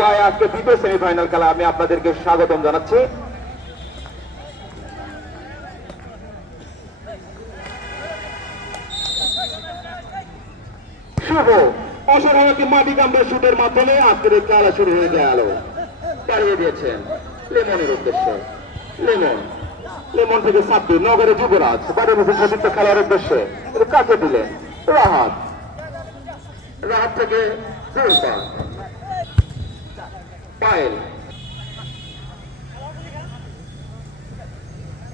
ভাই আজকে দ্বিতীয় সেমিফাইনাল খেলা। আমি আপনাদেরকে স্বাগতম জানাচ্ছি। কাকে দিলেন? রাহাত। রাহাত থেকে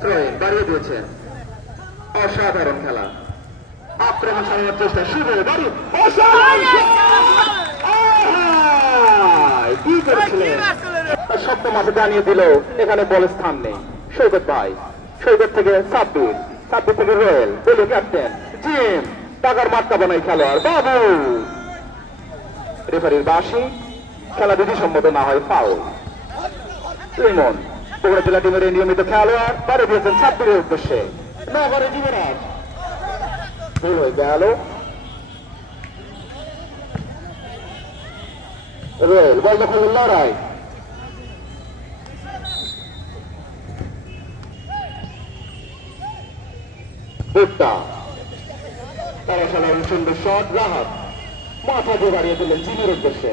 ত্রয়ন দাঁড়িয়ে দিয়েছেন অসাধারণ খেলা। আক্রমণ চালানোর চেষ্টা শুরু বাড়ি মাসে জানিয়ে দিল এখানে বলের স্থান নেই। সৈকত ভাই সৈকত থেকে সাব্বির সাব্বির থেকে রয়েল বলে ক্যাপ্টেন জিম টাকার মাটকা বানাই খেলোয়াড় বাবু। রেফারির বাসি খেলা বিধি সম্মত না হয় ফাউল লিমন বগুড়া জেলা টিমের এই নিয়মিত খেলোয়াড় বাড়ি দিয়েছেন ছাত্রীর উদ্দেশ্যে। ভুল হয়ে গেল। রয়েল, বল দখলের লড়াই। বুট্টা তারা সাধারণ সুন্দর শট রাহাত। মাথা দিয়ে দাঁড়িয়ে দিলেন জিমের উদ্দেশ্যে।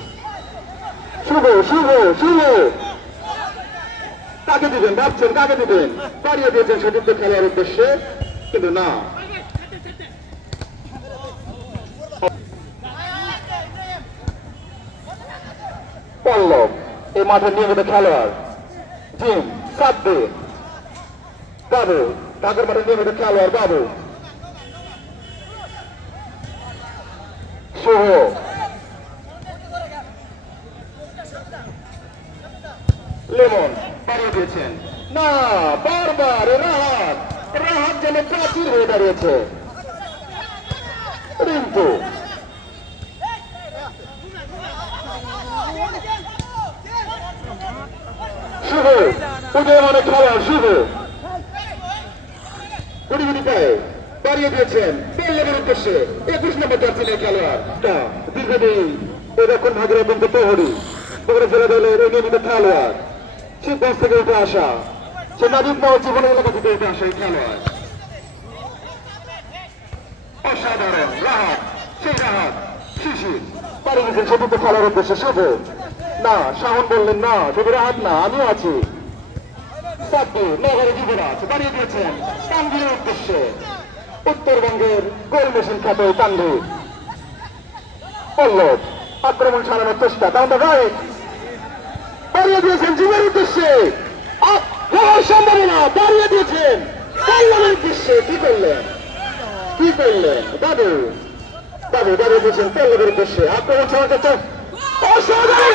শুভ শুভ শুভ। কাকে দিবেন? ভাবছেন কাকে দিবেন? পারিয়ে দিয়েছেন সেদিন খেলার উদ্দেশ্যে। কিন্তু না। পল্লব, এই মাঠের নিয়মিত খেলোয়াড়। জিম, সাব্বির। বাবু, ঢাকার মাঠের নিয়মিত খেলোয়াড় বাবু। শুভ। লেমন পাড়িয়ে দিয়েছেন। না, বারবার রাহাত রাহাত যেন প্রাচীর হয়ে দাঁড়িয়েছে। উদয়মানের খেলোয়াড়। দীর্ঘদিন এরকম ভাগের অত্যন্ত প্রহরী। বগুড়া দলের খেলোয়াড়। সে দশ থেকে উঠে আসা। সে নাবিক মহল জীবন এলাকা থেকে উঠে আসা এই খেলোয়াড়। অসাধারণ উদ্দেশ্যে শুভ না, শাহন বললেন না রাহাত না, আমিও আছি। সাব্বির, নগরে যুবরাজ উদ্দেশ্যে। উত্তরবঙ্গের গোল মেশিন খ্যাত তানভীর পল্লব, আক্রমণ সারানোর চেষ্টা দ্য রাইট দাঁড়িয়ে দিয়েছেন জীবের উদ্দেশ্যে। হওয়ার সম্ভাবনা দাঁড়িয়ে দিয়েছেন। কল্যাণের উদ্দেশ্যে কি করলেন? কি করলেন? দাদু দাদু দাঁড়িয়ে দিয়েছেন কল্যাণের উদ্দেশ্যে। আক্রমণ যাচ্ছে অসাধারণ